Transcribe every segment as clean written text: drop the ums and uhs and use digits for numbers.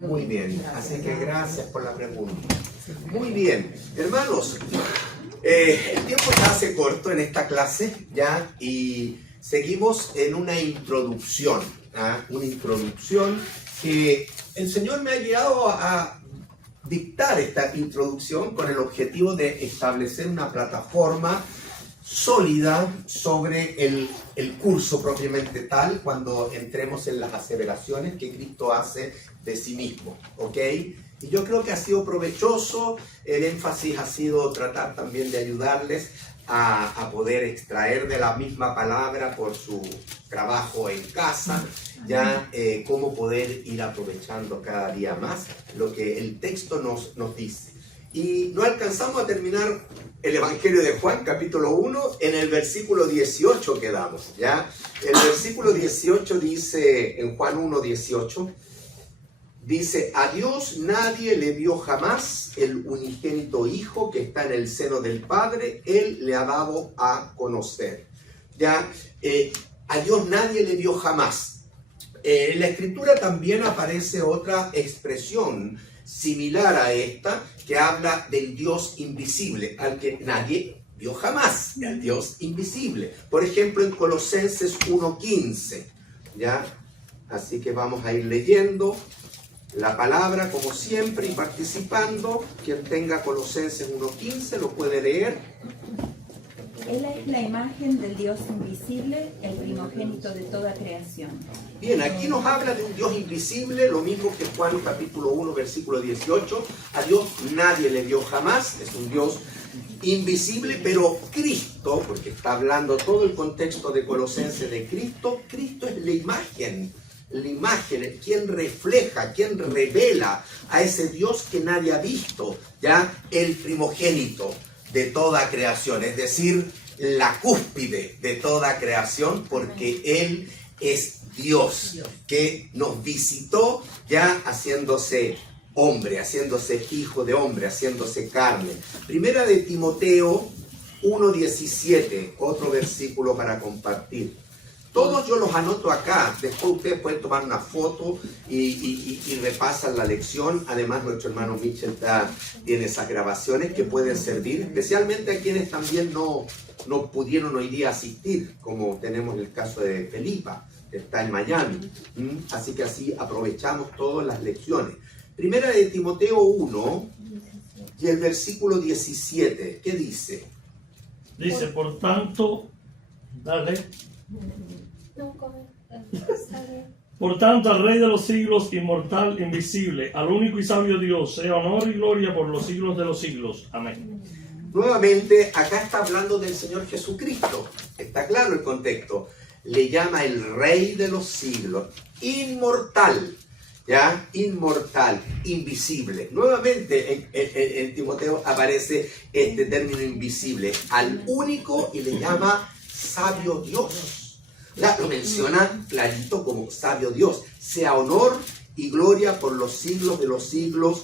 Muy bien, así que gracias por la pregunta. Muy bien, hermanos, el tiempo se hace corto en esta clase ya y seguimos en una introducción, una introducción que el Señor me ha guiado a dictar esta introducción con el objetivo de establecer una plataforma sólida sobre el curso propiamente tal cuando entremos en las aseveraciones que Cristo hace de sí mismo, ¿ok? Y yo creo que ha sido provechoso, el énfasis ha sido tratar también de ayudarles a poder extraer de la misma palabra por su trabajo en casa, ya cómo poder ir aprovechando cada día más lo que el texto nos dice. Y no alcanzamos a terminar el Evangelio de Juan, capítulo 1, en el versículo 18 quedamos, ¿ya? El versículo 18 dice, en Juan 1, 18, dice, a Dios nadie le vio jamás, el unigénito Hijo que está en el seno del Padre, Él le ha dado a conocer, ¿ya? A Dios nadie le vio jamás. En la Escritura también aparece otra expresión similar a esta, que habla del Dios invisible, al que nadie vio jamás, el Dios invisible. Por ejemplo, en Colosenses 1:15, ¿ya? Así que vamos a ir leyendo la palabra como siempre y participando. Quien tenga Colosenses 1:15 lo puede leer. Él es la imagen del Dios invisible, el primogénito de toda creación. Bien, aquí nos habla de un Dios invisible, lo mismo que Juan capítulo 1, versículo 18. A Dios nadie le vio jamás, es un Dios invisible, pero Cristo, porque está hablando todo el contexto de Colosenses de Cristo, Cristo es la imagen, quien refleja, quien revela a ese Dios que nadie ha visto, ya el primogénito de toda creación, es decir, la cúspide de toda creación, porque Él es Dios que nos visitó ya haciéndose hombre, haciéndose hijo de hombre, haciéndose carne. Primera de Timoteo 1:17, otro versículo para compartir. Todos yo los anoto acá, después ustedes pueden tomar una foto y repasan la lección. Además, nuestro hermano Mitchell tiene esas grabaciones que pueden servir, especialmente a quienes también no pudieron hoy día asistir, como tenemos el caso de Felipa, que está en Miami. Así que así aprovechamos todas las lecciones. Primera de Timoteo 1 y el versículo 17, ¿qué dice? Dice, por tanto, dale. Por tanto, al Rey de los siglos, inmortal, invisible, al único y sabio Dios, sea honor y gloria por los siglos de los siglos. Amén. Nuevamente, acá está hablando del Señor Jesucristo. Está claro el contexto. Le llama el Rey de los siglos, inmortal, ¿ya? Inmortal, invisible. Nuevamente en Timoteo aparece este término invisible, al único, y le llama sabio Dios. Lo menciona clarito como sabio Dios. Sea honor y gloria por los siglos de los siglos.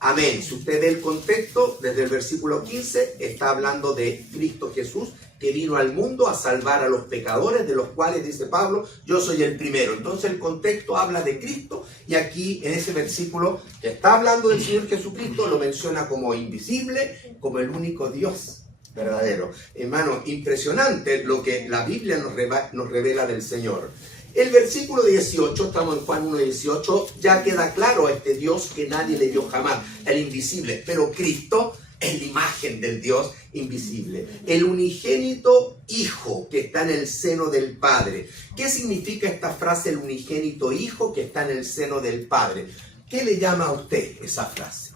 Amén. Si usted ve el contexto, desde el versículo 15, está hablando de Cristo Jesús, que vino al mundo a salvar a los pecadores, de los cuales, dice Pablo, yo soy el primero. Entonces el contexto habla de Cristo, y aquí en ese versículo que está hablando del Señor Jesucristo, lo menciona como invisible, como el único Dios verdadero. Hermano, impresionante lo que la Biblia nos revela del Señor. El versículo 18, estamos en Juan 1:18, ya queda claro este Dios que nadie le vio jamás, el invisible, pero Cristo es la imagen del Dios invisible, el unigénito Hijo que está en el seno del Padre. ¿Qué significa esta frase, el unigénito Hijo que está en el seno del Padre? ¿Qué le llama a usted esa frase?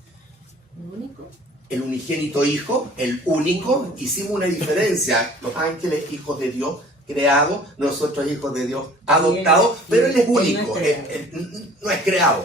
¿Único? El unigénito Hijo, el único. Hicimos una diferencia, los ángeles hijos de Dios creados, nosotros hijos de Dios adoptados, pero Él es único, no es creado,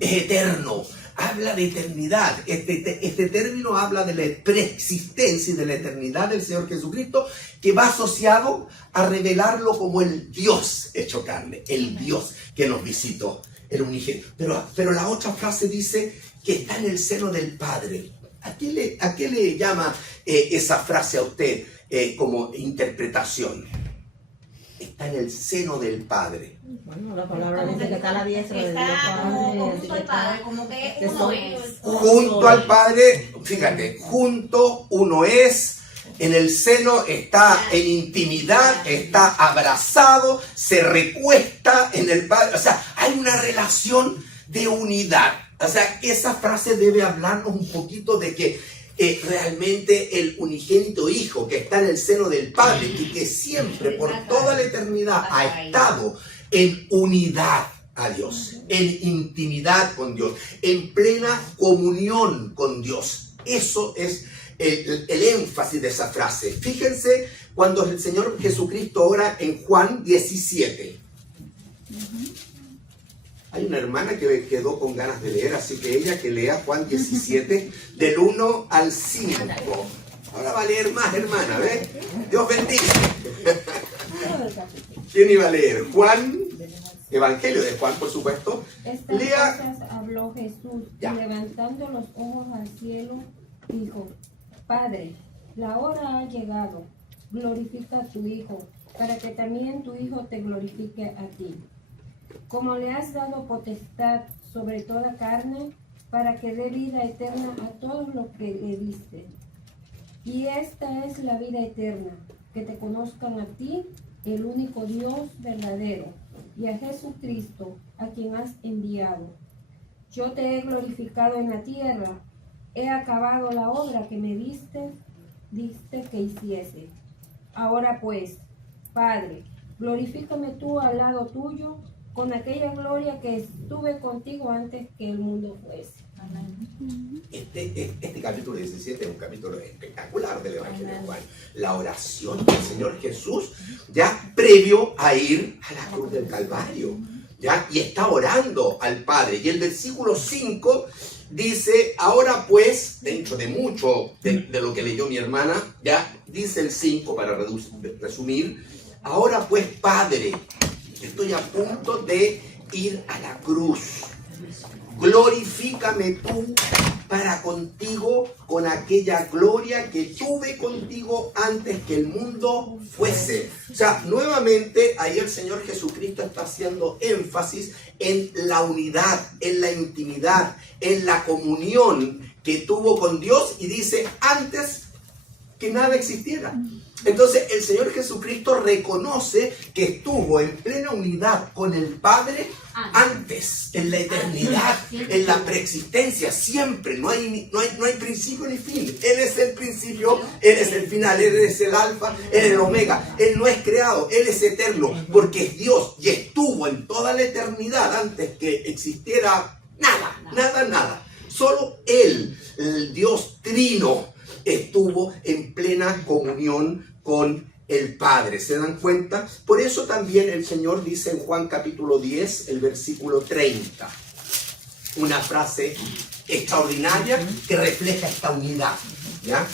es eterno, habla de eternidad. Este término habla de la preexistencia y de la eternidad del Señor Jesucristo, que va asociado a revelarlo como el Dios hecho carne, el Dios que nos visitó, el unigénito. Pero la otra frase dice que está en el seno del Padre. ¿A qué le llama esa frase a usted como interpretación? está en el seno del Padre. Bueno, la palabra dice que está a la diestra de Dios. Está como Padre, junto al Padre, como que uno es. Junto al Padre, fíjate, junto uno es, en el seno está en intimidad, está abrazado, se recuesta en el Padre. O sea, hay una relación de unidad. O sea, esa frase debe hablarnos un poquito de que realmente el unigénito Hijo que está en el seno del Padre y que siempre por toda la eternidad ha estado en unidad a Dios, en intimidad con Dios, en plena comunión con Dios. Eso es el énfasis de esa frase. Fíjense cuando el Señor Jesucristo ora en Juan 17. Hay una hermana que quedó con ganas de leer, así que ella que lea Juan 17, del 1 al 5. Ahora va a leer más, hermana, ¿ves? Dios bendiga. ¿Quién iba a leer? Juan, Evangelio de Juan, por supuesto. Estas Lea. cosas habló Jesús, Ya. y levantando los ojos al cielo, dijo: Padre, la hora ha llegado, glorifica a tu Hijo, para que también tu Hijo te glorifique a ti. Como le has dado potestad sobre toda carne, para que dé vida eterna a todos los que le diste. Y esta es la vida eterna, que te conozcan a ti, el único Dios verdadero, y a Jesucristo, a quien has enviado. Yo te he glorificado en la tierra, he acabado la obra que me diste que hiciese. Ahora pues, Padre, glorifícame tú al lado tuyo, con aquella gloria que estuve contigo antes que el mundo fuese. Este capítulo 17 es un capítulo espectacular del Evangelio de Juan. La oración del Señor Jesús, ya previo a ir a la cruz del Calvario, ¿ya? Y está orando al Padre. Y el versículo 5 dice, ahora pues, dentro de mucho de lo que leyó mi hermana, ya dice el 5 para resumir, ahora pues, Padre, estoy a punto de ir a la cruz. Glorifícame tú para contigo con aquella gloria que tuve contigo antes que el mundo fuese. O sea, nuevamente ahí el Señor Jesucristo está haciendo énfasis en la unidad, en la intimidad, en la comunión que tuvo con Dios y dice antes que nada existiera. Entonces el Señor Jesucristo reconoce que estuvo en plena unidad con el Padre antes, en la eternidad, en la preexistencia, siempre, no hay principio ni fin. Él es el principio, Él es el final, Él es el alfa, Él es el omega. Él no es creado, Él es eterno, porque es Dios y estuvo en toda la eternidad antes que existiera nada. Solo Él, el Dios trino, estuvo en plena comunión con el Padre. ¿Se dan cuenta? Por eso también el Señor dice en Juan capítulo 10, el versículo 30, una frase extraordinaria que refleja esta unidad. ¿Ya?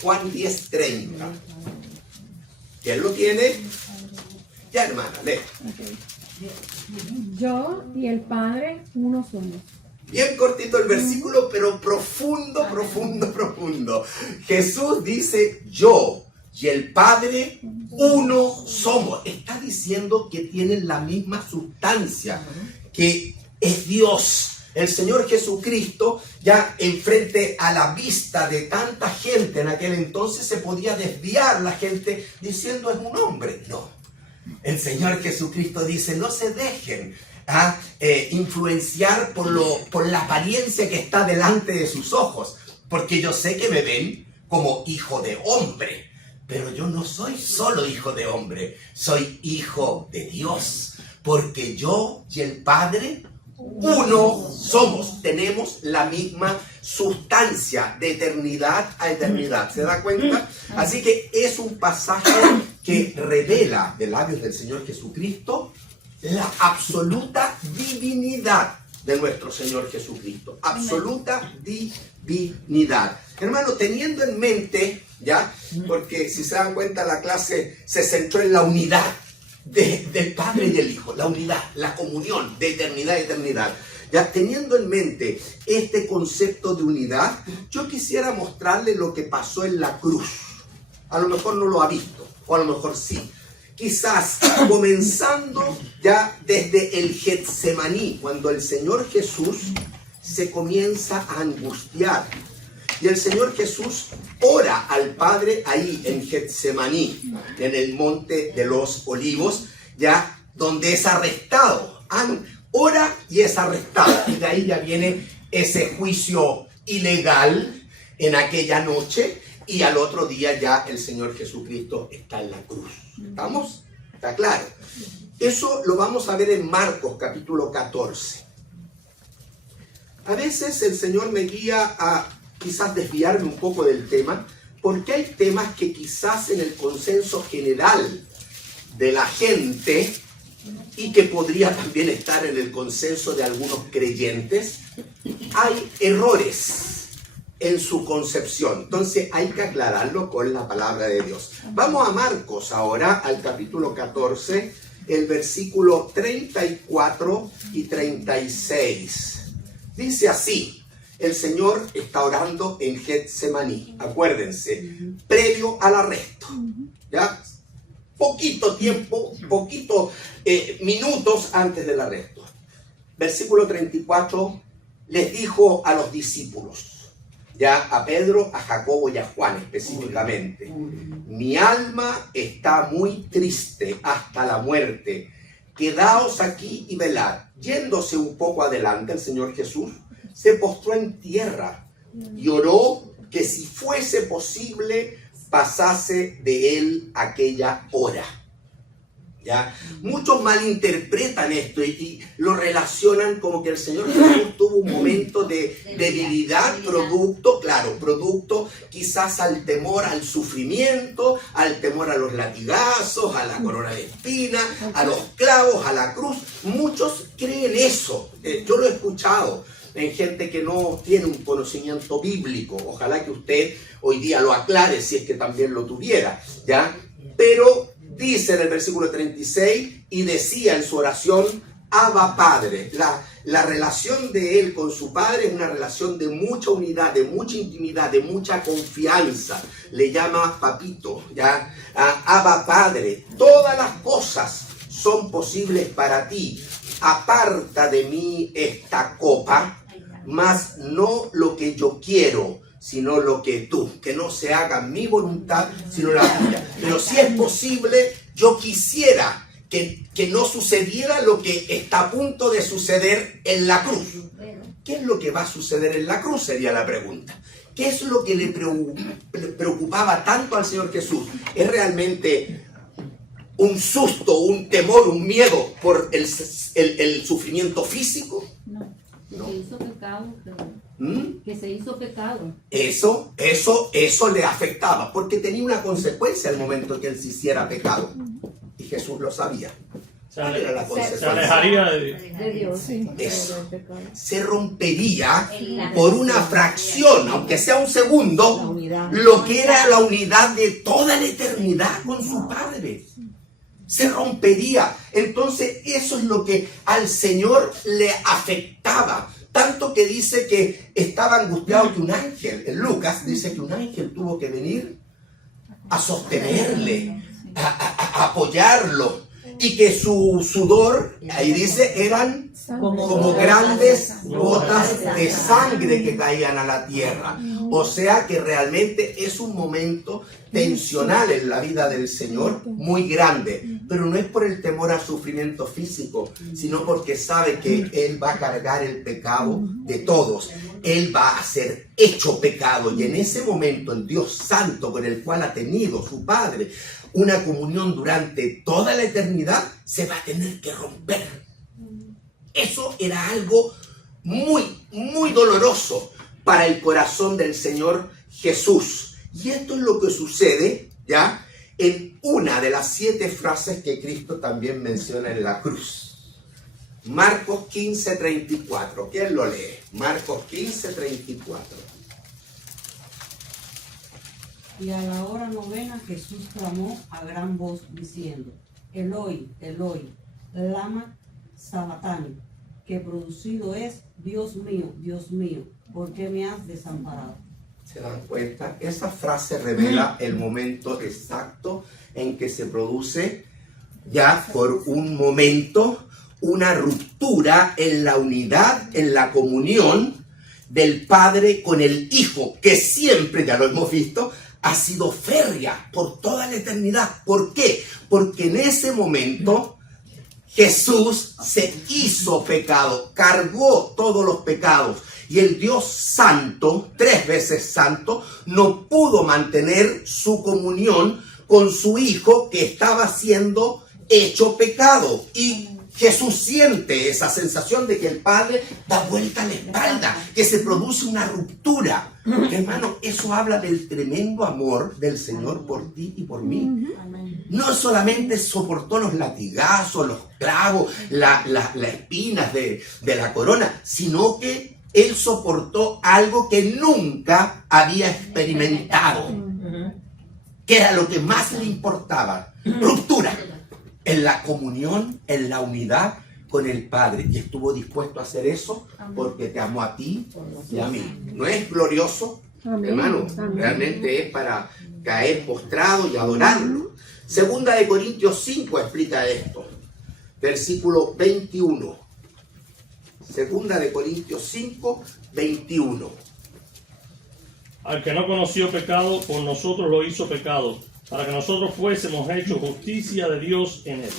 Juan 10, 30. ¿Quién lo tiene? Ya, hermana, lee. Yo y el Padre uno somos. Bien cortito el versículo, pero profundo. Jesús dice, yo y el Padre uno somos. Está diciendo que tienen la misma sustancia, que es Dios. El Señor Jesucristo, ya enfrente a la vista de tanta gente en aquel entonces, se podía desviar la gente diciendo es un hombre. No. El Señor Jesucristo dice, no se dejen influenciar por la apariencia que está delante de sus ojos, porque yo sé que me ven como hijo de hombre, pero yo no soy solo hijo de hombre, soy hijo de Dios, porque yo y el Padre uno somos, tenemos la misma sustancia de eternidad a eternidad. ¿Se da cuenta? Así que es un pasaje que revela de labios del Señor Jesucristo la absoluta divinidad de nuestro Señor Jesucristo. Absoluta divinidad. Hermano, teniendo en mente, ya, porque si se dan cuenta la clase se centró en la unidad del Padre y del Hijo, la unidad, la comunión de eternidad a eternidad. Ya teniendo en mente este concepto de unidad, yo quisiera mostrarle lo que pasó en la cruz. A lo mejor no lo ha visto, o a lo mejor sí. quizás comenzando ya desde el Getsemaní, cuando el Señor Jesús se comienza a angustiar. Y el Señor Jesús ora al Padre ahí en Getsemaní, en el monte de los olivos, ya donde es arrestado. Ora y es arrestado. Y de ahí ya viene ese juicio ilegal en aquella noche. Y al otro día ya el Señor Jesucristo está en la cruz. ¿Estamos? ¿Está claro? Eso lo vamos a ver en Marcos capítulo 14. A veces el Señor me guía a quizás desviarme un poco del tema, porque hay temas que quizás en el consenso general de la gente, y que podría también estar en el consenso de algunos creyentes, hay errores en su concepción. Entonces hay que aclararlo con la palabra de Dios. Vamos a Marcos ahora, al capítulo 14, el versículo 34 y 36. Dice así: el Señor está orando en Getsemaní, acuérdense, previo al arresto, ¿ya? Poquito tiempo, minutos antes del arresto. Versículo 34, les dijo a los discípulos, ya a Pedro, a Jacobo y a Juan específicamente: mi alma está muy triste hasta la muerte, quedaos aquí y velad. Yéndose un poco adelante, el Señor Jesús se postró en tierra y oró que si fuese posible pasase de él aquella hora. ¿Ya? Muchos malinterpretan esto y lo relacionan como que el Señor Jesús tuvo un momento de debilidad, producto quizás al temor al sufrimiento, al temor a los latigazos, a la corona de espinas, a los clavos, a la cruz. Muchos creen eso. Yo lo he escuchado en gente que no tiene un conocimiento bíblico. Ojalá que usted hoy día lo aclare si es que también lo tuviera, ¿ya? Pero dice en el versículo 36, y decía en su oración, Abba Padre. La relación de él con su Padre es una relación de mucha unidad, de mucha intimidad, de mucha confianza. Le llama papito, ¿ya? Abba Padre, todas las cosas son posibles para ti. Aparta de mí esta copa, mas no lo que yo quiero, sino lo que tú, que no se haga mi voluntad, sino la tuya. Pero si es posible, yo quisiera que no sucediera lo que está a punto de suceder en la cruz. ¿Qué es lo que va a suceder en la cruz? Sería la pregunta. ¿Qué es lo que le preocupaba tanto al Señor Jesús? ¿Es realmente un susto, un temor, un miedo por el sufrimiento físico? No. No. Se hizo pecado, pero que se hizo pecado. Eso le afectaba, porque tenía una consecuencia al momento que él se hiciera pecado. Y Jesús lo sabía. ¿Cuál era la Se consecuencia? alejaría de Dios. De Dios. Eso. Se rompería por una fracción, aunque sea un segundo, lo que era la unidad de toda la eternidad con su Padre. Se rompería. Entonces eso es lo que al Señor le afectaba. Tanto que dice que estaba angustiado, que un ángel, en Lucas dice que un ángel tuvo que venir a sostenerle, a apoyarlo. Y que su sudor, ahí dice, eran como grandes gotas de sangre que caían a la tierra. O sea que realmente es un momento tensional en la vida del Señor, muy grande. Pero no es por el temor al sufrimiento físico, sino porque sabe que Él va a cargar el pecado de todos. Él va a ser hecho pecado. Y en ese momento el Dios Santo con el cual ha tenido su Padre una comunión durante toda la eternidad, se va a tener que romper. Eso era algo muy, muy doloroso para el corazón del Señor Jesús. Y esto es lo que sucede, ¿ya?, en una de las 7 frases que Cristo también menciona en la cruz. Marcos 15:34. ¿Quién lo lee? Marcos 15:34. Y a la hora novena Jesús clamó a gran voz diciendo, Eloi, Eloi, lama sabactani, que producido es, Dios mío, ¿por qué me has desamparado? ¿Se dan cuenta? Esa frase revela el momento exacto en que se produce ya por un momento una ruptura en la unidad, en la comunión del Padre con el Hijo, que siempre, ya lo hemos visto, ha sido férrea por toda la eternidad. ¿Por qué? Porque en ese momento Jesús se hizo pecado, cargó todos los pecados, y el Dios santo, 3 veces santo, no pudo mantener su comunión con su Hijo que estaba siendo hecho pecado. Y Jesús siente esa sensación de que el Padre da vuelta a la espalda, que se produce una ruptura. Hermano, eso habla del tremendo amor del Señor por ti y por mí. No solamente soportó los latigazos, los clavos, las espinas de la corona, sino que Él soportó algo que nunca había experimentado, que era lo que más le importaba: ruptura en la comunión, en la unidad con el Padre. Y estuvo dispuesto a hacer eso porque te amó a ti y a mí. ¿No es glorioso? Hermano, realmente es para caer postrado y adorarlo. Segunda de Corintios 5 explica esto. Versículo 21. Segunda de Corintios 5, 21. Al que no conoció pecado, por nosotros lo hizo pecado, para que nosotros fuésemos hechos justicia de Dios en él.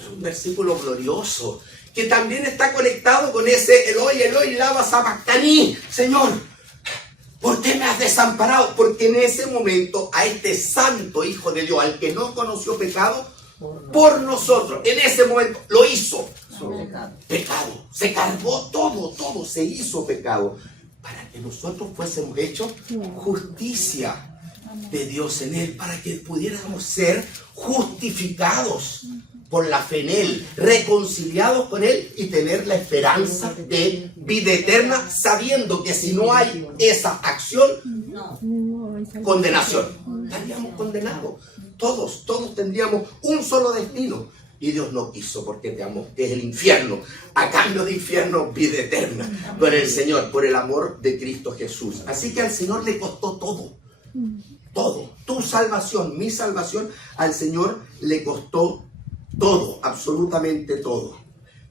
Es un versículo glorioso, que también está conectado con ese Eloi, Eloi, lama sabactaní. Señor, ¿por qué me has desamparado? Porque en ese momento a este santo Hijo de Dios, al que no conoció pecado, por nosotros, en ese momento lo hizo pecado. Se cargó todo se hizo pecado, para que nosotros fuésemos hechos justicia de Dios en Él, para que pudiéramos ser justificados por la fe en Él, reconciliados con Él y tener la esperanza de vida eterna, sabiendo que si no hay esa acción, condenación. Estaríamos condenados. Todos tendríamos un solo destino. Y Dios no quiso, porque te amó, que es el infierno. A cambio de infierno, vida eterna con el Señor, por el amor de Cristo Jesús. Así que al Señor le costó todo. Todo. Tu salvación, mi salvación, al Señor le costó todo, absolutamente todo.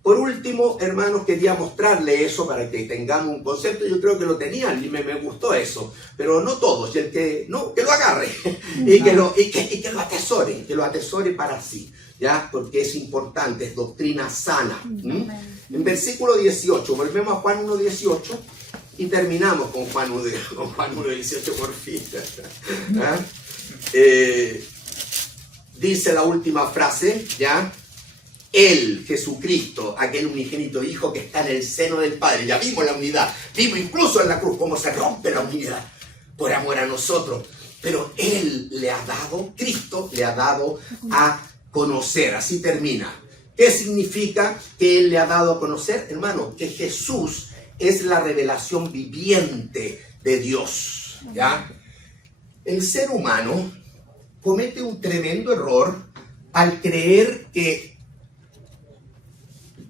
Por último, hermanos, quería mostrarle eso para que tengamos un concepto. Yo creo que lo tenían y me gustó eso, pero no todos. Y el que no, que lo agarre y que lo atesore para sí, ¿ya? Porque es importante, es doctrina sana. En versículo 18, volvemos a Juan 1:18 y terminamos con Juan 1:18 por fin. ¿Ah? Dice la última frase, ¿ya? Él, Jesucristo, aquel unigénito Hijo que está en el seno del Padre. Ya vimos la unidad, vimos incluso en la cruz cómo se rompe la unidad por amor a nosotros. Pero Él le ha dado, Cristo le ha dado a conocer. Así termina. ¿Qué significa que Él le ha dado a conocer? Hermano, que Jesús es la revelación viviente de Dios, ¿ya? El ser humano comete un tremendo error al creer que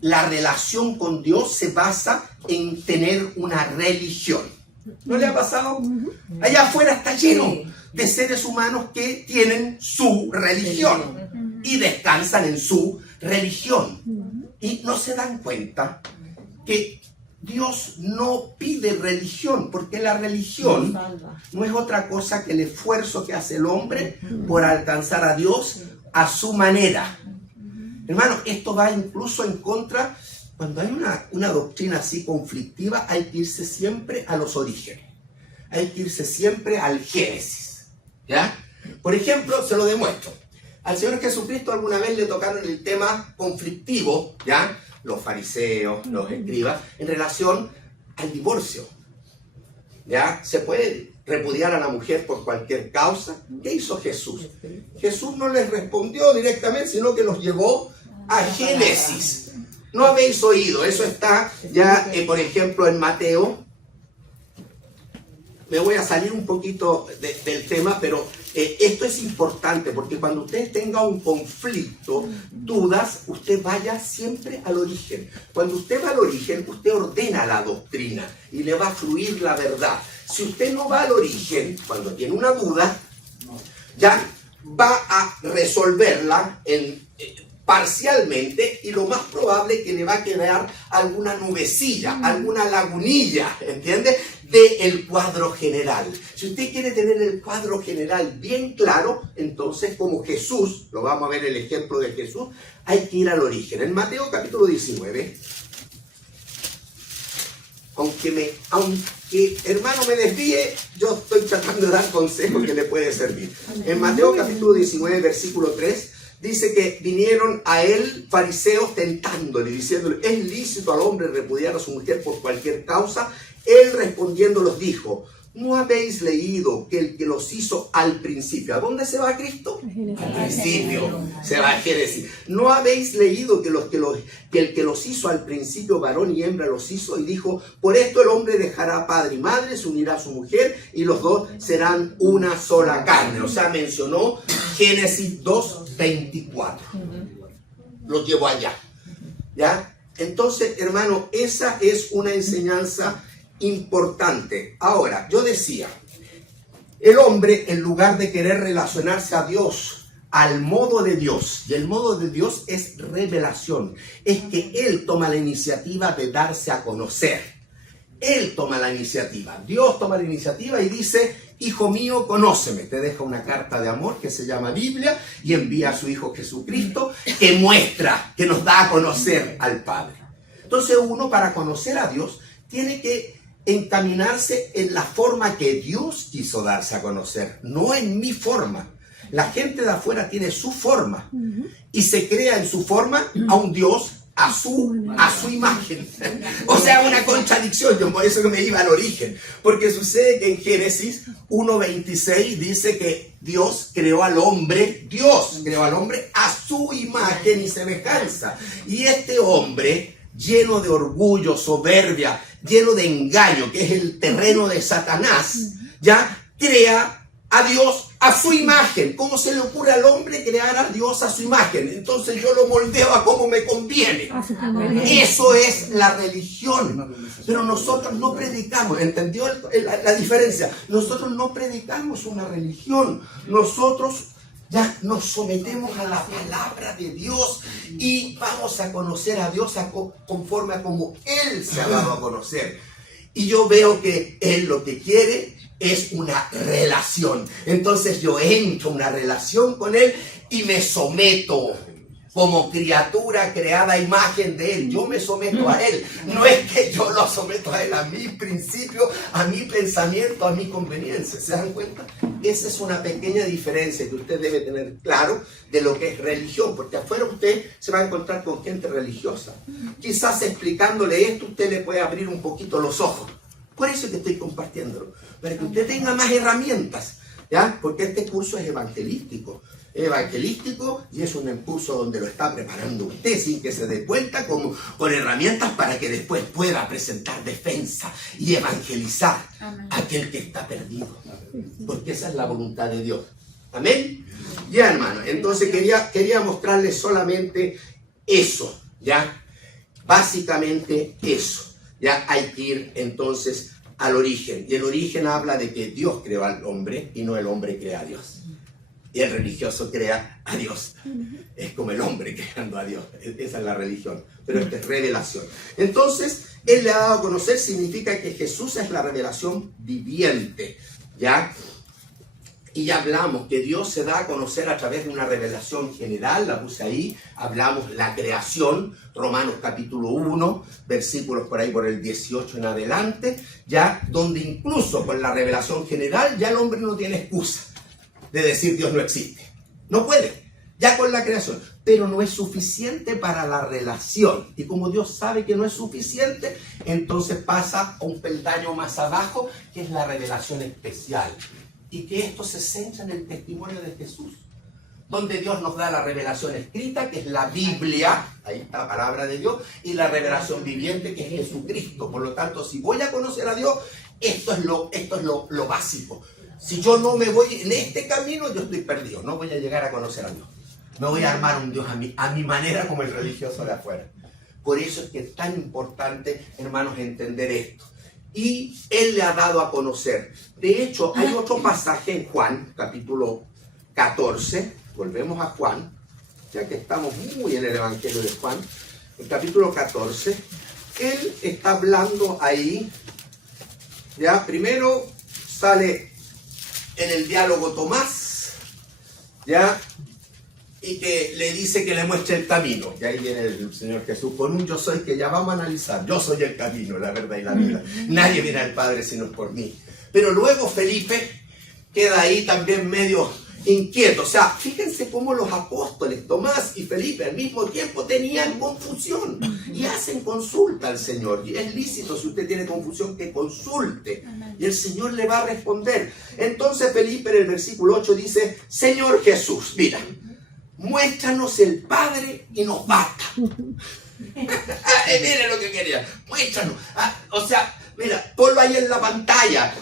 la relación con Dios se basa en tener una religión. ¿No le ha pasado? Allá afuera está lleno de seres humanos que tienen su religión y descansan en su religión. Y no se dan cuenta que Dios no pide religión, porque la religión no es otra cosa que el esfuerzo que hace el hombre por alcanzar a Dios a su manera. Hermano, esto va incluso en contra, cuando hay una doctrina así conflictiva, hay que irse siempre a los orígenes. Hay que irse siempre al Génesis, ¿ya? Por ejemplo, se lo demuestro. Al Señor Jesucristo alguna vez le tocaron el tema conflictivo, ¿ya? Los fariseos, los escribas, en relación al divorcio, ¿ya? Se puede repudiar a la mujer por cualquier causa. ¿Qué hizo Jesús? Jesús no les respondió directamente, sino que los llevó a Génesis. No habéis oído, eso está ya, por ejemplo, en Mateo. Me voy a salir un poquito del tema, pero esto es importante, porque cuando usted tenga un conflicto, dudas, usted vaya siempre al origen. Cuando usted va al origen, usted ordena la doctrina y le va a fluir la verdad. Si usted no va al origen, cuando tiene una duda, ya va a resolverla parcialmente, y lo más probable es que le va a quedar alguna nubecilla, alguna lagunilla, ¿entiende? Del cuadro general. Si usted quiere tener el cuadro general bien claro, entonces como Jesús, lo vamos a ver el ejemplo de Jesús, hay que ir al origen. En Mateo capítulo 19, aunque hermano me desvíe, yo estoy tratando de dar consejos que le puede servir. En Mateo capítulo 19, versículo 3, dice que vinieron a él fariseos tentándole, diciéndole, ¿es lícito al hombre repudiar a su mujer por cualquier causa? Él respondiendo los dijo, ¿no habéis leído que el que los hizo al principio? ¿A dónde se va Cristo? Al principio. Se va a Génesis. ¿No habéis leído que el que los hizo al principio, varón y hembra los hizo? Y dijo, por esto el hombre dejará padre y madre, se unirá a su mujer, y los dos serán una sola carne. O sea, mencionó Génesis 2:24. Lo llevo allá. ¿Ya? Entonces, hermano, esa es una enseñanza importante. Ahora, yo decía, el hombre, en lugar de querer relacionarse a Dios al modo de Dios, y el modo de Dios es revelación, es que Él toma la iniciativa de darse a conocer. Él toma la iniciativa, Dios toma la iniciativa y dice, hijo mío, conóceme. Te deja una carta de amor que se llama Biblia y envía a su Hijo Jesucristo, que muestra, que nos da a conocer al Padre. Entonces uno, para conocer a Dios, tiene que encaminarse en la forma que Dios quiso darse a conocer, no en mi forma. La gente de afuera tiene su forma y se crea en su forma a un Dios a su imagen. O sea, una contradicción. Yo por eso que me iba al origen, porque sucede que en Génesis 1:26 dice que Dios creó al hombre a su imagen y semejanza. Y este hombre, lleno de orgullo, soberbia, lleno de engaño, que es el terreno de Satanás, ya crea a Dios a su imagen. ¿Cómo se le ocurre al hombre crear a Dios a su imagen? Entonces yo lo moldeo a como me conviene. Eso es la religión. Pero nosotros no predicamos. ¿Entendió la diferencia? Nosotros no predicamos una religión. Nosotros ya nos sometemos a la palabra de Dios y vamos a conocer a Dios conforme a como Él se ha dado a conocer. Y yo veo que Él lo que quiere es una relación. Entonces yo entro en una relación con Él y me someto como criatura creada a imagen de Él. Yo me someto a Él. No es que yo lo someto a Él, a mi principio, a mi pensamiento, a mi conveniencia. ¿Se dan cuenta? Esa es una pequeña diferencia que usted debe tener claro de lo que es religión. Porque afuera usted se va a encontrar con gente religiosa. Quizás explicándole esto usted le puede abrir un poquito los ojos. Por eso es que estoy compartiéndolo. Para que usted tenga más herramientas. ¿Ya? Porque este curso es evangelístico. Y es un curso donde lo está preparando usted sin que se dé cuenta, con herramientas para que después pueda presentar defensa y evangelizar a aquel que está perdido. Porque esa es la voluntad de Dios. Amén. Ya, hermano, entonces quería mostrarles solamente eso, ¿ya? Básicamente eso. Ya hay que ir entonces al origen. Y el origen habla de que Dios creó al hombre y no el hombre crea a Dios. Y el religioso crea a Dios. Es como el hombre creando a Dios. Esa es la religión. Pero esta es revelación. Entonces, Él le ha dado a conocer, significa que Jesús es la revelación viviente. ¿Ya? Y ya hablamos que Dios se da a conocer a través de una revelación general. La puse ahí. Hablamos la creación. Romanos capítulo 1, versículos por ahí por el 18 en adelante. Ya, donde incluso con la revelación general ya el hombre no tiene excusa de decir Dios no existe. No puede, ya con la creación. Pero no es suficiente para la relación. Y como Dios sabe que no es suficiente, entonces pasa a un peldaño más abajo, que es la revelación especial. Y que esto se centra en el testimonio de Jesús. Donde Dios nos da la revelación escrita, que es la Biblia, ahí está la palabra de Dios, y la revelación viviente, que es Jesucristo. Por lo tanto, si voy a conocer a Dios, esto es lo básico. Si yo no me voy en este camino, yo estoy perdido. No voy a llegar a conocer a Dios. Me voy a armar un Dios a mi manera, como el religioso de afuera. Por eso es que es tan importante, hermanos, entender esto. Y Él le ha dado a conocer. De hecho, hay otro pasaje en Juan, capítulo 14, volvemos a Juan, ya que estamos muy en el Evangelio de Juan, el capítulo 14, él está hablando ahí, ya primero sale en el diálogo Tomás, ya, y que le dice que le muestre el camino. Y ahí viene el Señor Jesús con un yo soy que ya vamos a analizar. Yo soy el camino, la verdad y la vida. Nadie viene al Padre sino por mí. Pero luego Felipe queda ahí también medio inquieto. O sea, fíjense cómo los apóstoles, Tomás y Felipe, al mismo tiempo tenían confusión y hacen consulta al Señor. Y es lícito, si usted tiene confusión, que consulte. Y el Señor le va a responder. Entonces Felipe en el versículo 8 dice, Señor Jesús, mira, muéstranos el Padre y nos basta. Mire lo que quería, muéstranos. O sea, mira, ponlo ahí en la pantalla.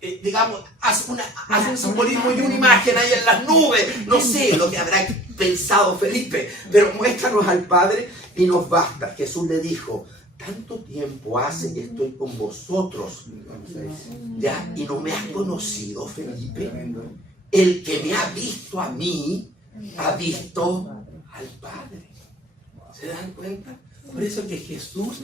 Digamos, haz un simbolismo y una imagen ahí en las nubes. No sé lo que habrá pensado Felipe, pero muéstranos al Padre y nos basta. Jesús le dijo, tanto tiempo hace que estoy con vosotros, ya, y no me has conocido, Felipe. El que me ha visto a mí, ha visto al Padre. ¿Se dan cuenta? Por eso que Jesús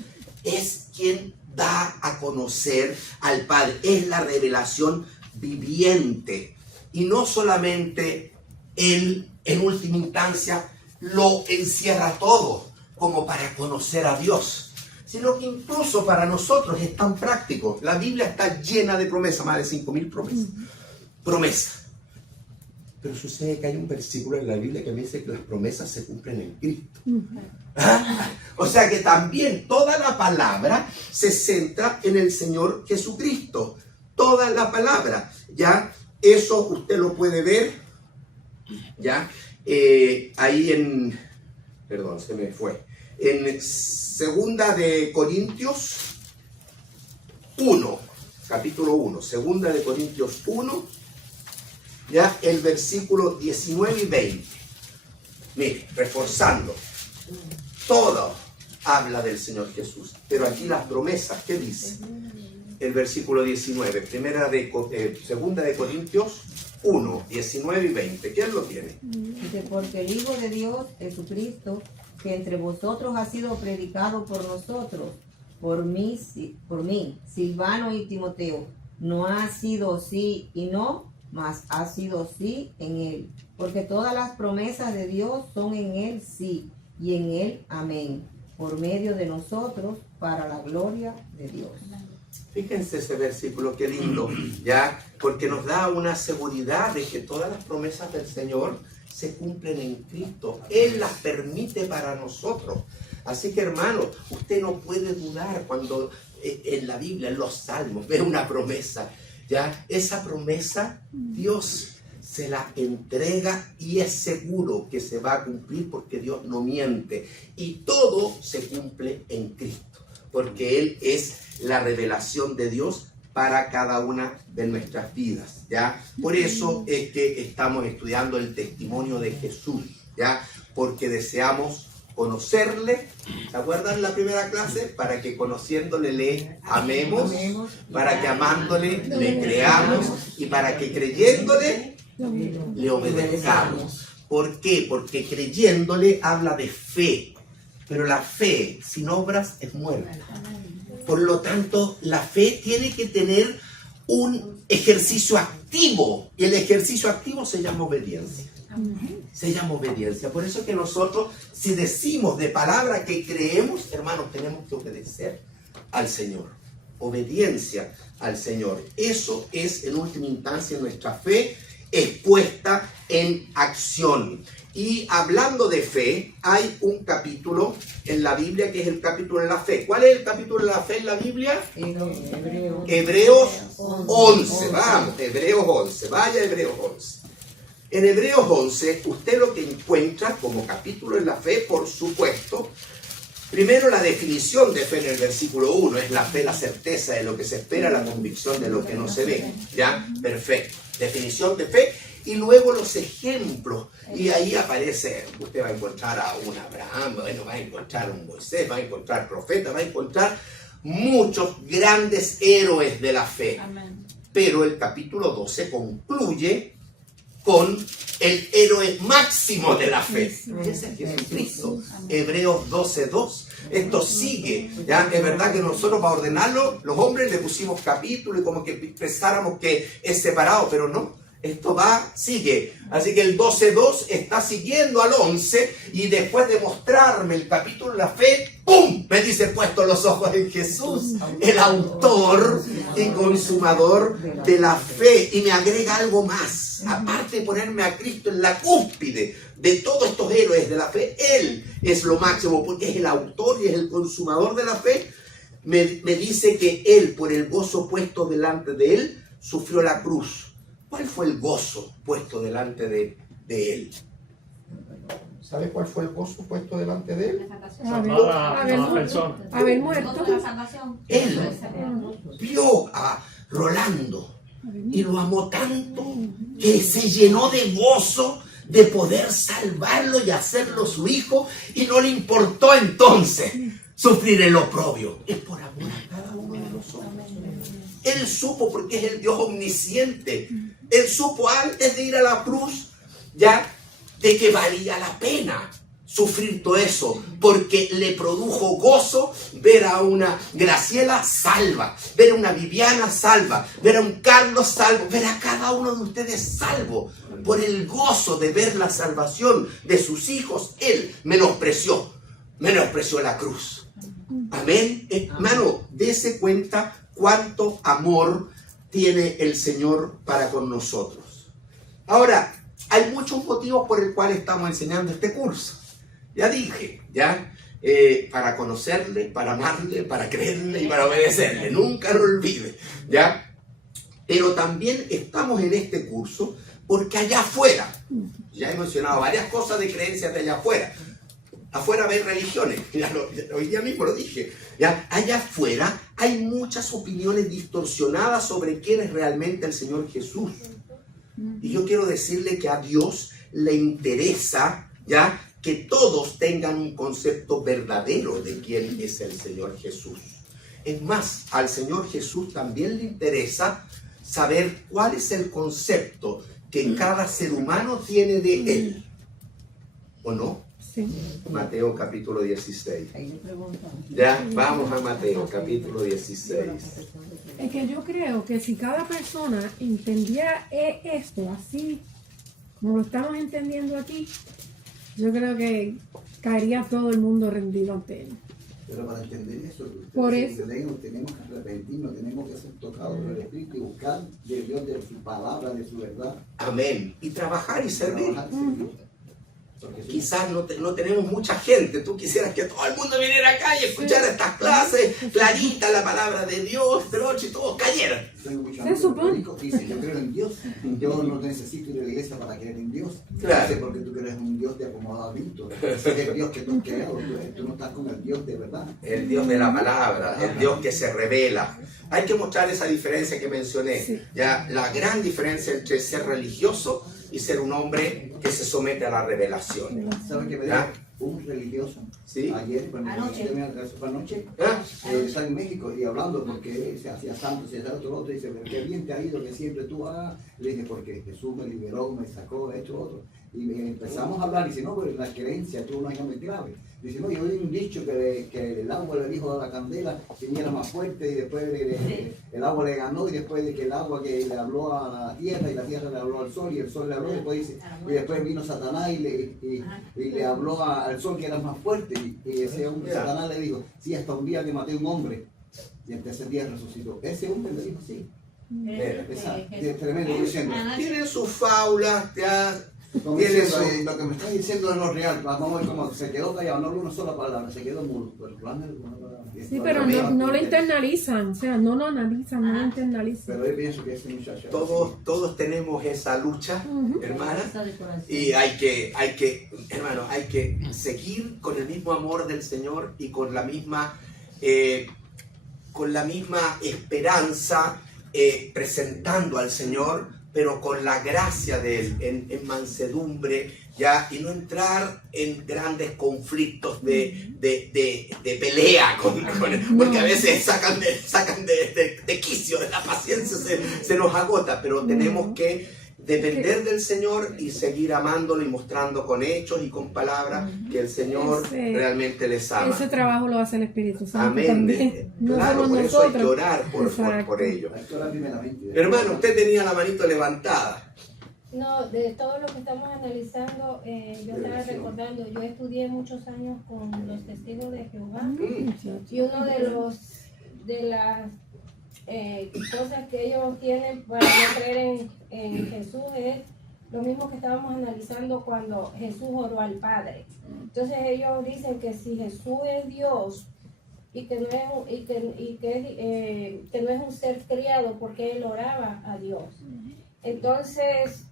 es quien da a conocer al Padre. Es la revelación viviente. Y no solamente Él, en última instancia, lo encierra todo como para conocer a Dios, sino que incluso para nosotros es tan práctico. La Biblia está llena de promesas, más de 5.000 promesas. Promesas. Pero sucede que hay un versículo en la Biblia que me dice que las promesas se cumplen en Cristo. O sea que también toda la palabra se centra en el Señor Jesucristo. Toda la palabra. Ya, eso usted lo puede ver. Ya, ahí en... Perdón, se me fue. En Segunda de Corintios 1, capítulo 1. Segunda de Corintios 1. Ya el versículo 19 y 20. Mire, reforzando. Todo habla del Señor Jesús. Pero aquí las promesas, ¿qué dice? El versículo 19. Segunda de Corintios 1, 19 y 20. ¿Quién lo tiene? Dice, porque el Hijo de Dios, Jesucristo, que entre vosotros ha sido predicado por nosotros, por mí, Silvano y Timoteo, no ha sido sí y no, mas ha sido sí en él, porque todas las promesas de Dios son en él sí, y en él amén, por medio de nosotros, para la gloria de Dios. Fíjense ese versículo, qué lindo, ya, porque nos da una seguridad de que todas las promesas del Señor se cumplen en Cristo. Él las permite para nosotros. Así que, hermano, usted no puede dudar cuando en la Biblia, en los Salmos, ve una promesa. Ya, esa promesa Dios se la entrega y es seguro que se va a cumplir porque Dios no miente. Y todo se cumple en Cristo, porque Él es la revelación de Dios para cada una de nuestras vidas. ¿Ya? Por eso es que estamos estudiando el testimonio de Jesús, ¿ya? Porque deseamos conocerle. ¿Se acuerdan la primera clase? Para que conociéndole le amemos, para que amándole le creamos y para que creyéndole le obedezcamos. ¿Por qué? Porque creyéndole habla de fe, pero la fe sin obras es muerta. Por lo tanto, la fe tiene que tener un ejercicio activo y el ejercicio activo se llama obediencia. Se llama obediencia. Por eso que nosotros, si decimos de palabra que creemos, hermanos, tenemos que obedecer al Señor. Obediencia al Señor. Eso es, en última instancia, nuestra fe expuesta en acción. Y hablando de fe, hay un capítulo en la Biblia que es el capítulo de la fe. ¿Cuál es el capítulo de la fe en la Biblia? Hebreos 11. Vamos, Hebreos 11. Vaya Hebreos 11. En Hebreos 11, usted lo que encuentra como capítulo en la fe, por supuesto, primero la definición de fe en el versículo 1, es la fe, la certeza de lo que se espera, la convicción de lo que no se ve. ¿Ya? Perfecto. Definición de fe. Y luego los ejemplos. Y ahí aparece, usted va a encontrar a un Abraham, bueno, va a encontrar a un Moisés, va a encontrar profetas, va a encontrar muchos grandes héroes de la fe. Amén. Pero el capítulo 12 concluye con el héroe máximo de la fe. Ese es Jesucristo. Hebreos 12:2. Esto sigue. ¿Ya? Es verdad que nosotros para ordenarlo, los hombres le pusimos capítulo y como que pensáramos que es separado, pero no. Esto va, sigue. Así que el 12:2 está siguiendo al 11 y después de mostrarme el capítulo de la fe, ¡pum! Me dice, puesto los ojos en Jesús, el autor y consumador de la fe. Y me agrega algo más. Aparte de ponerme a Cristo en la cúspide de todos estos héroes de la fe, Él es lo máximo porque es el autor y es el consumador de la fe. Me dice que Él, por el gozo puesto delante de Él, sufrió la cruz. ¿Cuál fue el gozo puesto delante de Él? ¿Sabe cuál fue el gozo puesto delante de Él? Salvar a la persona. Haber muerto. Él vio a Rolando y lo amó tanto que se llenó de gozo de poder salvarlo y hacerlo su hijo, y no le importó entonces sufrir el oprobio. Es por amor a cada uno de nosotros. Él supo, porque es el Dios omnisciente. Él supo antes de ir a la cruz ya de que valía la pena sufrir todo eso, porque le produjo gozo ver a una Graciela salva, ver a una Viviana salva, ver a un Carlos salvo, ver a cada uno de ustedes salvo. Por el gozo de ver la salvación de sus hijos, Él menospreció la cruz. Amén. Hermano, dése cuenta cuánto amor tiene el Señor para con nosotros. Ahora, hay muchos motivos por el cual estamos enseñando este curso. Ya dije, para conocerle, para amarle, para creerle y para obedecerle. Nunca lo olvide, ¿ya? Pero también estamos en este curso porque allá afuera, ya he mencionado varias cosas de creencias de allá afuera. Afuera hay religiones, hoy día mismo lo dije. ¿Ya? Allá afuera hay muchas opiniones distorsionadas sobre quién es realmente el Señor Jesús. Y yo quiero decirle que a Dios le interesa, ¿ya?, que todos tengan un concepto verdadero de quién es el Señor Jesús. Es más, al Señor Jesús también le interesa saber cuál es el concepto que cada ser humano tiene de Él. ¿O no? Sí. Mateo capítulo 16. Ya, vamos a Mateo capítulo 16. Es que yo creo que si cada persona entendiera esto así, como lo estamos entendiendo aquí, yo creo que caería todo el mundo rendido ante Él. Pero para entender eso, Por eso tenemos que arrepentirnos, tenemos que ser tocados por el Espíritu y buscar de Dios, de su palabra, de su verdad. Amén. Y trabajar y servir. Trabajar y servir. Porque si Quizás no tenemos mucha gente. Tú quisieras que todo el mundo viniera acá y escuchara estas clases, clarita la palabra de Dios, pero si todos cayeran. tengo mucho Se amigos supone. católicos que dicen, yo creo en Dios, yo no necesito ir a la iglesia para creer en Dios. Claro. No sé por qué tú crees en un Dios de acomodamiento. Es el Dios que tú has creado, tú no estás con el Dios de verdad. El Dios de la palabra, el Dios que se revela. Hay que mostrar esa diferencia que mencioné. Sí. Ya, la gran diferencia entre ser religioso y ser un hombre que se somete a la revelación. ¿Sabes qué me dijo ¿Ya? un religioso? ¿Sí? Ayer, cuando Anoche. fue anoche, ¿Ah? está en México y hablando porque se hacía santo, se hacía otro, dice, pero qué bien te ha ido que siempre tú, le dije, porque Jesús me liberó, me sacó, esto, otro. Y empezamos a hablar, y dice, no, pero la creencia, tú no es muy grave. Dice, no, yo oí un dicho que el agua le dijo a la candela que era más fuerte y después el agua le ganó y después de que el agua que le habló a la tierra y la tierra le habló al sol y el sol le habló, después dice, y después vino Satanás y le habló al sol que era más fuerte y ese hombre, Satanás le dijo, sí, hasta un día que maté a un hombre y el tercer día resucitó. Ese hombre le dijo, sí, es tremendo diciendo. Tienen sus faulas, ya. Como Tiene diciendo, su- lo que me está diciendo es lo real. Vamos a ver cómo se quedó callado, no habló una sola palabra, se quedó mudo. Pero hablando alguna palabra. sí, pero no lo internalizan, o sea, no lo analizan, no lo internalizan. Pero yo pienso que ese muchacho. Todos tenemos esa lucha, hermana, y hay que, hermano, hay que seguir con el mismo amor del Señor y con la misma esperanza, presentando al Señor, pero con la gracia de Él, en mansedumbre, ya, y no entrar en grandes conflictos de pelea, porque a veces sacan de quicio, de la paciencia se nos agota, pero tenemos que depender del Señor y seguir amándolo y mostrando con hechos y con palabras que el Señor realmente les ama. Ese trabajo lo hace el Espíritu Santo Amén. también. No Claro, somos por eso hay que nosotros. orar por ello. Hay que orar primeramente. Hermano, usted tenía la manito levantada. No, de todo lo que estamos analizando, yo estaba recordando, yo estudié muchos años con los testigos de Jehová y uno de las cosas que ellos tienen para no creer en Jesús es lo mismo que estábamos analizando cuando Jesús oró al Padre. Entonces ellos dicen que si Jesús es Dios y que no es un ser criado, porque él oraba a Dios. Entonces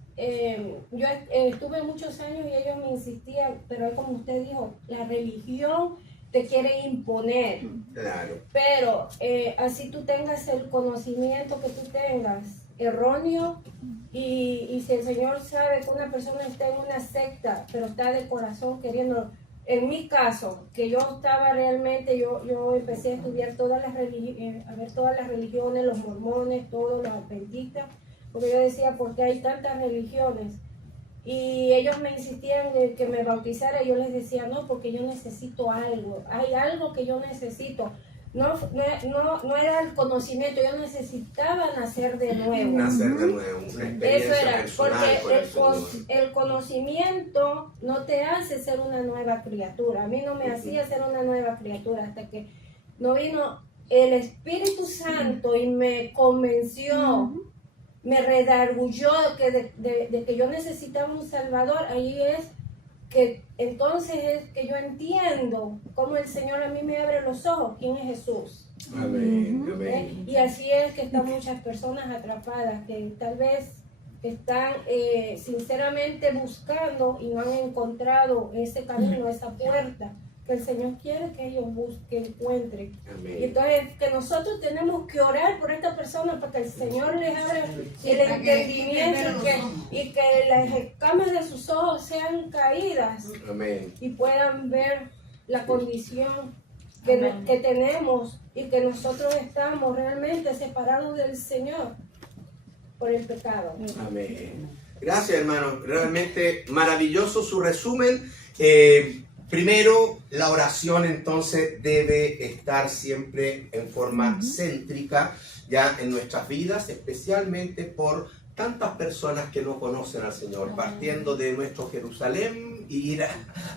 yo estuve muchos años y ellos me insistían, pero es como usted dijo, la religión te quiere imponer. Claro. Pero así tú tengas el conocimiento que tú tengas erróneo, y si el Señor sabe que una persona está en una secta, pero está de corazón queriendo, en mi caso, que yo estaba realmente, yo empecé a estudiar todas las religiones, los mormones, todos los adventistas, porque yo decía, ¿por qué hay tantas religiones? Y ellos me insistían de que me bautizara, y yo les decía, no, porque yo necesito algo, hay algo que yo necesito. No era el conocimiento, yo necesitaba nacer de nuevo. Nacer de nuevo, una experiencia Eso era, personal con el Señor. porque el conocimiento no te hace ser una nueva criatura. A mí no me hacía ser una nueva criatura hasta que no vino el Espíritu Santo y me convenció, me redargulló de que yo necesitaba un Salvador. Ahí es que entonces es que yo entiendo cómo el Señor a mí me abre los ojos, quién es Jesús. Amén, amén. Y así es que están muchas personas atrapadas que tal vez están sinceramente buscando y no han encontrado ese camino, esa puerta que el Señor quiere que ellos busquen, encuentren. Amén. Y entonces que nosotros tenemos que orar por esta persona para que el Señor les abra el entendimiento y que las escamas de sus ojos sean caídas. Amén. Y puedan ver la condición que tenemos y que nosotros estamos realmente separados del Señor por el pecado. Amén. Gracias, hermano. Realmente maravilloso su resumen. Primero, la oración entonces debe estar siempre en forma céntrica ya en nuestras vidas, especialmente por tantas personas que no conocen al Señor, partiendo de nuestro Jerusalén y ir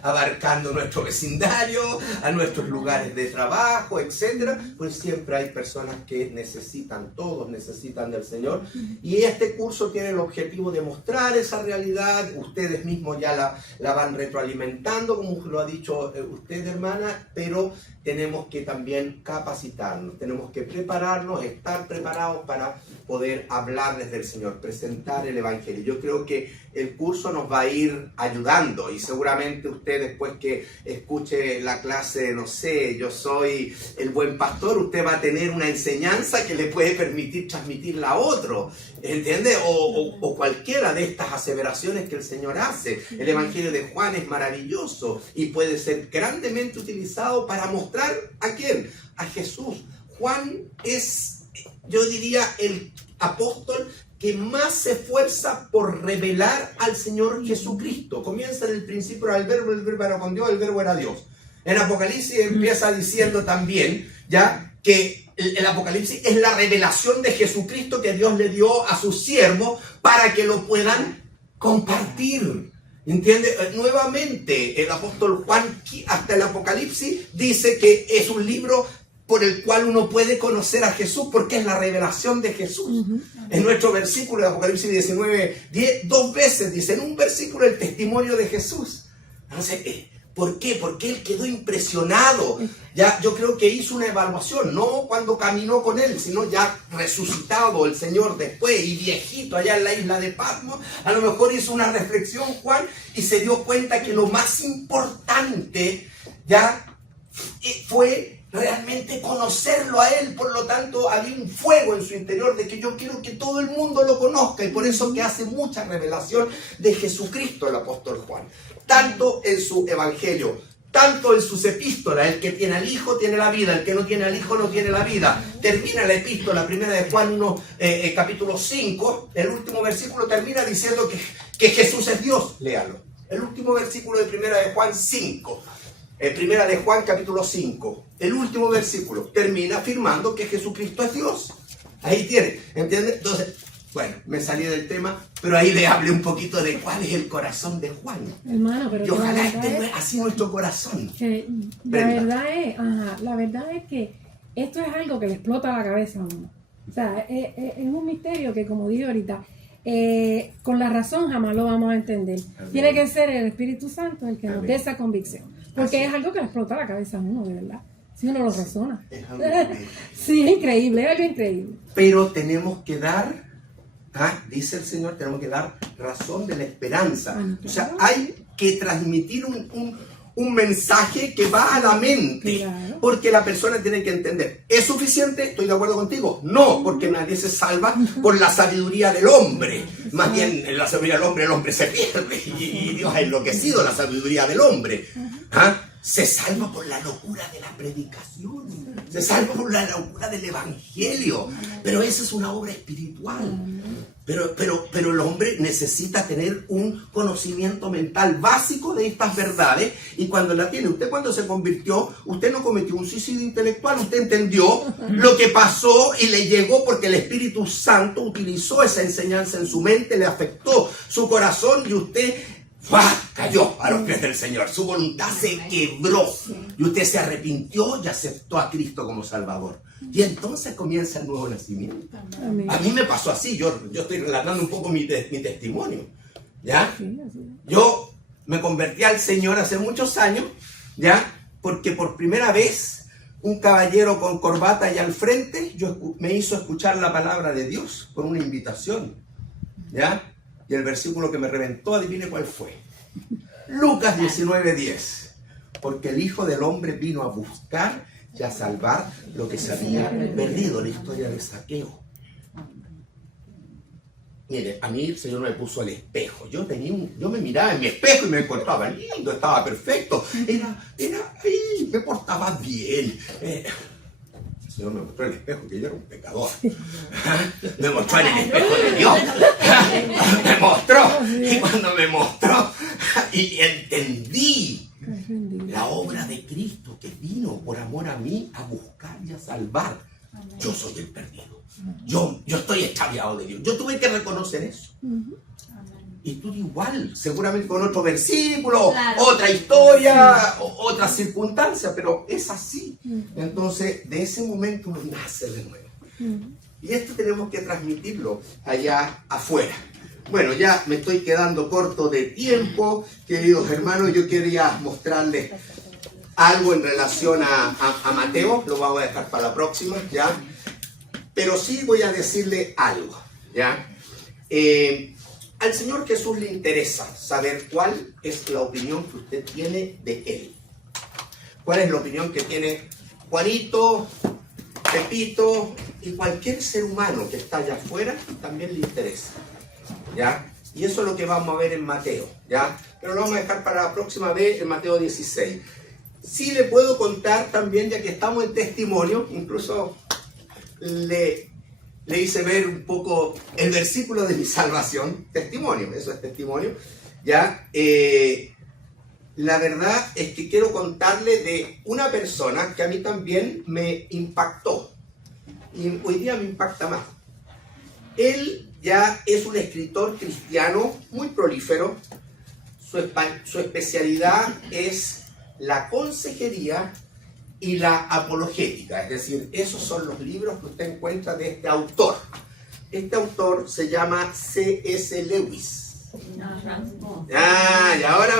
abarcando nuestro vecindario, a nuestros lugares de trabajo, etcétera. Pues siempre hay personas que necesitan, todos necesitan del Señor, y este curso tiene el objetivo de mostrar esa realidad. Ustedes mismos ya la van retroalimentando, como lo ha dicho usted, hermana, pero tenemos que también capacitarnos, tenemos que prepararnos, estar preparados para poder hablarles del Señor, presentar el Evangelio. Yo creo que el curso nos va a ir ayudando, y seguramente usted, después que escuche la clase, no sé, yo soy el buen pastor, usted va a tener una enseñanza que le puede permitir transmitirla a otro, ¿entiende? O cualquiera de estas aseveraciones que el Señor hace. El Evangelio de Juan es maravilloso y puede ser grandemente utilizado para mostrar ¿a quién? A Jesús. Juan es, yo diría, el apóstol que más se esfuerza por revelar al Señor Jesucristo. Comienza en el principio, era el verbo era con Dios, el verbo era Dios. En Apocalipsis empieza diciendo también, ya, que el Apocalipsis es la revelación de Jesucristo que Dios le dio a sus siervos para que lo puedan compartir. ¿Entiende? Nuevamente, el apóstol Juan, hasta el Apocalipsis, dice que es un libro por el cual uno puede conocer a Jesús, porque es la revelación de Jesús. En nuestro versículo de Apocalipsis 19, 10, 2 veces dice en un versículo el testimonio de Jesús. Entonces, ¿por qué? Porque él quedó impresionado. Ya, yo creo que hizo una evaluación, no cuando caminó con él, sino ya resucitado el Señor después y viejito allá en la isla de Patmos. A lo mejor hizo una reflexión Juan y se dio cuenta que lo más importante ya fue realmente conocerlo a él. Por lo tanto, había un fuego en su interior de que yo quiero que todo el mundo lo conozca, y por eso que hace mucha revelación de Jesucristo el apóstol Juan, tanto en su evangelio tanto en sus epístolas, el que tiene al Hijo tiene la vida, el que no tiene al Hijo no tiene la vida. Termina la epístola primera de Juan 1, capítulo 5, el último versículo termina diciendo que Jesús es Dios. Léalo. El último versículo de primera de Juan 5, primera de Juan capítulo 5, el último versículo termina afirmando que Jesucristo es Dios. Ahí tiene, ¿entiendes? Entonces, bueno, me salí del tema, pero ahí le hablé un poquito de cuál es el corazón de Juan. Hermano, pero Y ojalá la esté verdad así nuestro corazón. que la verdad es que esto es algo que le explota la cabeza a uno. O sea, es un misterio que, como dije ahorita, con la razón jamás lo vamos a entender. Amén. Tiene que ser el Espíritu Santo el que nos Amén. dé esa convicción. Porque Así es algo que le explota la cabeza a uno, de verdad. Si uno lo razona. Es algo increíble. Sí, es increíble, es algo increíble. Pero tenemos que dar, dice el Señor, tenemos que dar razón de la esperanza. Bueno, O sea, claro. hay que transmitir un mensaje que va a la mente. Claro. Porque la persona tiene que entender. ¿Es suficiente? ¿Estoy de acuerdo contigo? No, porque nadie se salva por la sabiduría del hombre. Más bien, en la sabiduría del hombre, el hombre se pierde. Y Dios ha enloquecido la sabiduría del hombre. Se salva por la locura de la predicación. Se salva por la locura del evangelio. Pero esa es una obra espiritual. Pero el hombre necesita tener un conocimiento mental básico de estas verdades, y cuando la tiene, usted cuando se convirtió, usted no cometió un suicidio intelectual, usted entendió lo que pasó y le llegó porque el Espíritu Santo utilizó esa enseñanza en su mente, le afectó su corazón y usted cayó a los pies del Señor. Su voluntad se quebró y usted se arrepintió y aceptó a Cristo como Salvador. Y entonces comienza el nuevo nacimiento. Amén. A mí me pasó así, yo estoy relatando un poco mi testimonio, ¿ya? Sí, así es. Yo me convertí al Señor hace muchos años, ¿ya? Porque por primera vez un caballero con corbata allá al frente me hizo escuchar la palabra de Dios con una invitación, ¿ya? Y el versículo que me reventó, adivine cuál fue. Lucas 19:10. Porque el Hijo del Hombre vino a buscar y a salvar lo que se había perdido. La historia de Zaqueo. Mire, a mí el Señor me puso el espejo. Yo me miraba en mi espejo y me encontraba lindo, estaba perfecto. Me portaba bien. El Señor me mostró el espejo que yo era un pecador. Me mostró en el espejo de Dios. Me mostró. Y cuando me mostró y entendí la obra de Cristo que vino por amor a mí a buscar y a salvar. Yo soy el perdido. Yo estoy extraviado de Dios. Yo tuve que reconocer eso. Y tú igual, seguramente con otro versículo, Claro. otra historia, otra circunstancia, pero es así. Entonces, de ese momento uno nace de nuevo. Y esto tenemos que transmitirlo allá afuera. Bueno, ya me estoy quedando corto de tiempo, queridos hermanos. Yo quería mostrarles algo en relación a Mateo. Lo vamos a dejar para la próxima, ¿ya? Pero sí voy a decirle algo, ¿ya? Al Señor Jesús le interesa saber cuál es la opinión que usted tiene de Él. ¿Cuál es la opinión que tiene Juanito, Pepito y cualquier ser humano que está allá afuera? También le interesa, ¿ya? Y eso es lo que vamos a ver en Mateo, ¿ya? Pero lo vamos a dejar para la próxima vez en Mateo 16. Sí le puedo contar también, ya que estamos en testimonio, incluso le hice ver un poco el versículo de mi salvación, testimonio, eso es testimonio, ¿ya? La verdad es que quiero contarle de una persona que a mí también me impactó, y hoy día me impacta más. Él ya es un escritor cristiano muy prolífero. Su especialidad es la consejería y la apologética, es decir, esos son los libros que usted encuentra de este autor. Este autor se llama C.S. Lewis. Y ahora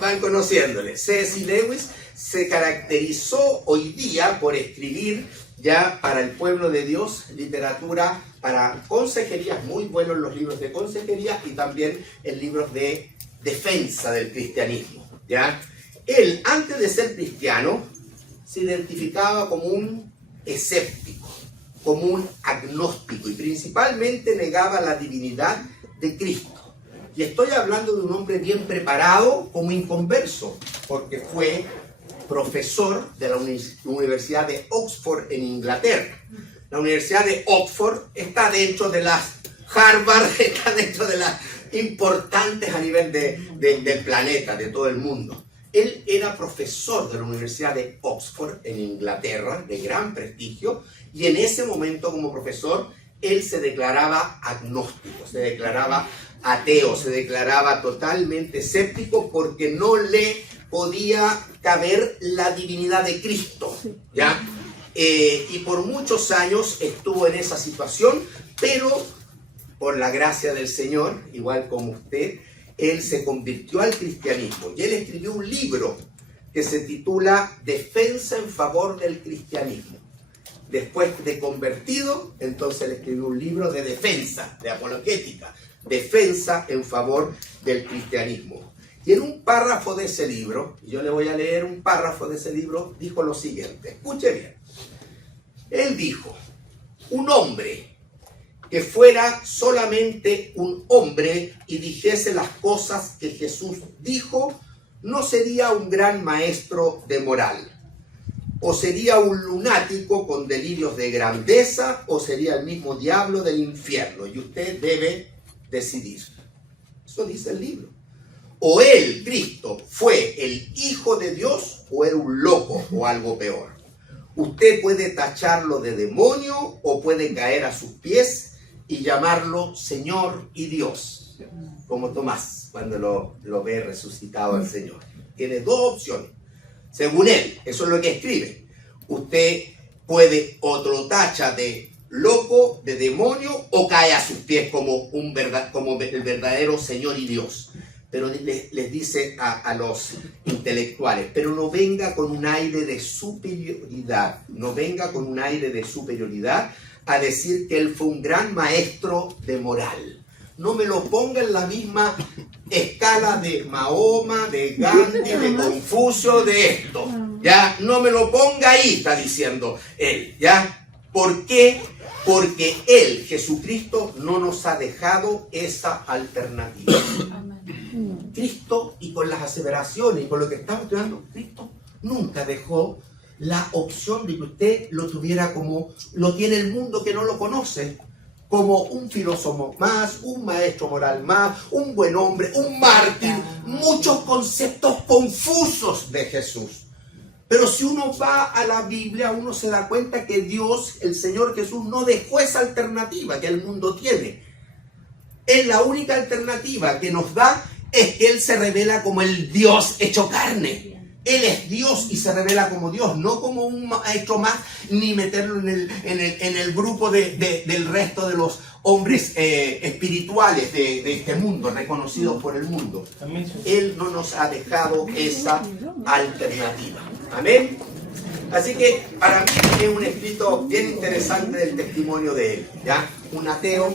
van conociéndole. C.S. Lewis se caracterizó hoy día por escribir ya para el pueblo de Dios literatura para consejerías, muy buenos los libros de consejería y también en libros de defensa del cristianismo, ¿ya? Él, antes de ser cristiano, se identificaba como un escéptico, como un agnóstico, y principalmente negaba la divinidad de Cristo. Y estoy hablando de un hombre bien preparado como inconverso, porque fue profesor de la Universidad de Oxford en Inglaterra. La Universidad de Oxford está dentro de las Harvard, está dentro de las importantes a nivel del planeta, de todo el mundo. Él era profesor de la Universidad de Oxford en Inglaterra, de gran prestigio, y en ese momento como profesor, él se declaraba agnóstico, se declaraba ateo, se declaraba totalmente escéptico porque no le podía caber la divinidad de Cristo, ¿ya? Y por muchos años estuvo en esa situación, pero por la gracia del Señor, igual como usted, él se convirtió al cristianismo y él escribió un libro que se titula Defensa en favor del cristianismo. Después de convertido, entonces él escribió un libro de defensa, de apologética, defensa en favor del cristianismo. Y en un párrafo de ese libro, yo le voy a leer un párrafo de ese libro, dijo lo siguiente, escuche bien. Él dijo, un hombre que fuera solamente un hombre y dijese las cosas que Jesús dijo, no sería un gran maestro de moral. O sería un lunático con delirios de grandeza, o sería el mismo diablo del infierno. Y usted debe decidir. Eso dice el libro. O él, Cristo, fue el Hijo de Dios, o era un loco o algo peor. Usted puede tacharlo de demonio, o puede caer a sus pies y llamarlo Señor y Dios, como Tomás, cuando lo ve resucitado al Señor. Tiene dos opciones. Según él, eso es lo que escribe. Usted puede otro tacha de loco, de demonio, o cae a sus pies como el verdadero Señor y Dios. Pero les dice a los intelectuales, pero no venga con un aire de superioridad, no venga con un aire de superioridad a decir que él fue un gran maestro de moral. No me lo ponga en la misma escala de Mahoma, de Gandhi, de Confucio, de esto. ¿Ya? No me lo ponga ahí, está diciendo él. ¿Ya? ¿Por qué? Porque él, Jesucristo, no nos ha dejado esa alternativa. Cristo, y con las aseveraciones y con lo que estamos estudiando, Cristo nunca dejó la opción de que usted lo tuviera como lo tiene el mundo que no lo conoce, como un filósofo más, un maestro moral más, un buen hombre, un mártir, muchos conceptos confusos de Jesús. Pero si uno va a la Biblia, uno se da cuenta que Dios, el Señor Jesús, no dejó esa alternativa que el mundo tiene. Es la única alternativa que nos da, es que Él se revela como el Dios hecho carne. Él es Dios y se revela como Dios, no como un maestro más, ni meterlo en el grupo del resto de los hombres espirituales de este mundo, reconocidos por el mundo. Él no nos ha dejado esa alternativa. Amén. Así que para mí es un escrito bien interesante del testimonio de él, ¿ya? Un ateo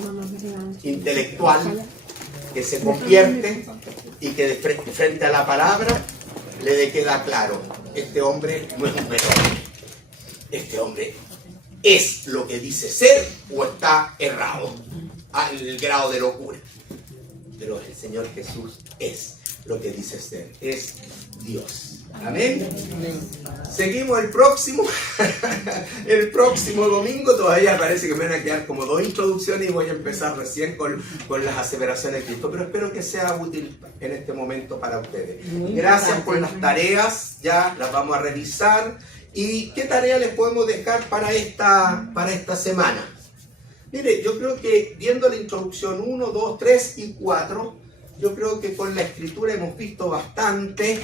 intelectual que se convierte y que frente a la palabra le queda claro, este hombre no es un menor, este hombre es lo que dice ser o está errado al grado de locura. Pero el Señor Jesús es lo que dice ser, es Dios. Amén. Seguimos el próximo domingo. Todavía parece que me van a quedar como 2 introducciones y voy a empezar recién con las aseveraciones de Cristo, pero espero que sea útil en este momento para ustedes. Gracias por las tareas, ya las vamos a revisar. ¿Y qué tarea les podemos dejar para esta semana? Mire, yo creo que viendo la introducción 1, 2, 3 y 4, yo creo que con la escritura hemos visto bastante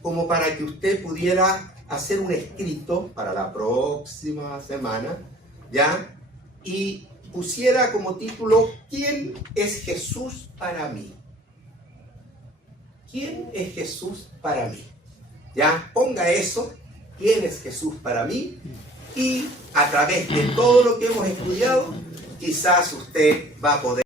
como para que usted pudiera hacer un escrito para la próxima semana, ¿ya? Y pusiera como título, ¿quién es Jesús para mí? ¿Quién es Jesús para mí? ¿Ya? Ponga eso, ¿quién es Jesús para mí? Y a través de todo lo que hemos estudiado, quizás usted va a poder